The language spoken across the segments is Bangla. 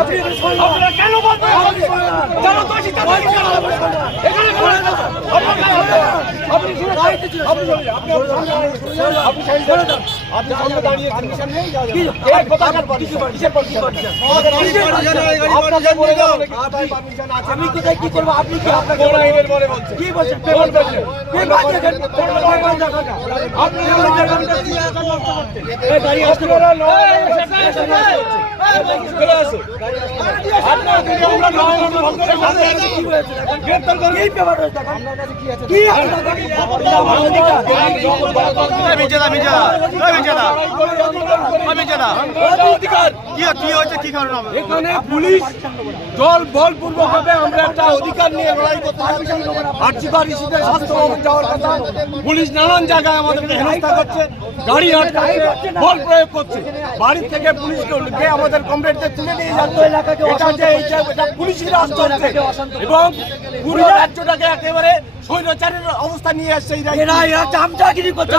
যাচ্ছে। আপনারা কেন বলবেন? যারা দোষী তাদেরকে এখানে করে দাও। আপনি সামনে দাঁড়িয়ে পারমিশন নেই। এই কোথাকার পারমিশন? কিসের পারমিশন? আমি কোথায় কি করবো? আপনি কি আপনাকে বলছেন? কি বলছেন? আপনি দাঁড়িয়ে আসতে পারেন। এখানে পুলিশ দল বলপূর্বকভাবে আমরা একটা অধিকার নিয়ে লড়াই করতে যাচ্ছি। আর্যিকর ইস্যুতে স্বাস্থ্য ভবন যাওয়ার কথা, পুলিশ নানান জায়গায় আমাদেরকে হেনস্থা করছে, গাড়ি আটকাচ্ছে, বল প্রয়োগ করছে। বাড়ি থেকে পুলিশকে আমাদের কমরেডদের তুলে নিয়ে যাচ্ছে। এটা পুলিশের রাষ্ট্র হচ্ছে এবং পুরো রাজ্যটাকে একেবারে স্বৈরাচারের অবস্থা নিয়ে আসছে। চামচাগিরি করছে,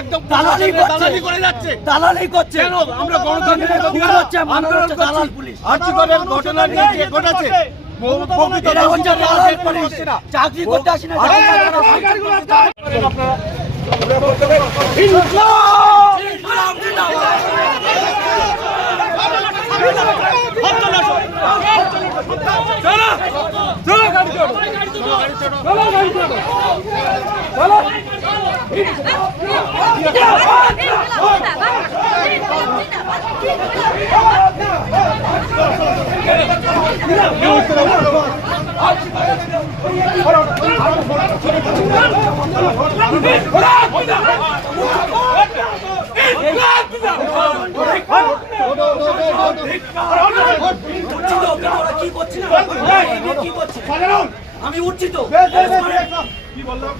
একদম দালালি করে যাচ্ছে। দালালি করছে। কেন আমরা গণতন্ত্রের আন্দোলন করছি? আর্যিকরের ঘটনা নিয়ে যে ঘটেছে চাকরি করতে আসি না। আমি উঠছি তো। কি বললাম?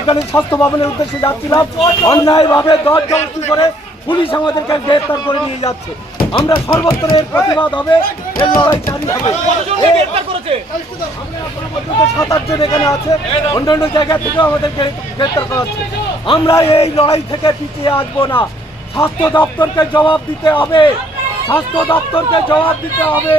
এখানে স্বাস্থ্য ভবনের উদ্দেশ্যে যাচ্ছিলাম, অন্যায় ভাবে দর জবরদস্তি করে পুলিশ আমাদেরকে গ্রেফতার করে নিয়ে যাচ্ছে। আমরা সর্বত্র এর প্রতিবাদ হবে, এর লড়াই জারি হবে। 7-8 জন এখানে আছে, অন্যান্য জায়গা থেকেও আমাদেরকে গ্রেফতার করা হচ্ছে। আমরা এই লড়াই থেকে পিছিয়ে আসবো না। স্বাস্থ্য দপ্তরকে জবাব দিতে হবে, স্বাস্থ্য দপ্তরকে জবাব দিতে হবে।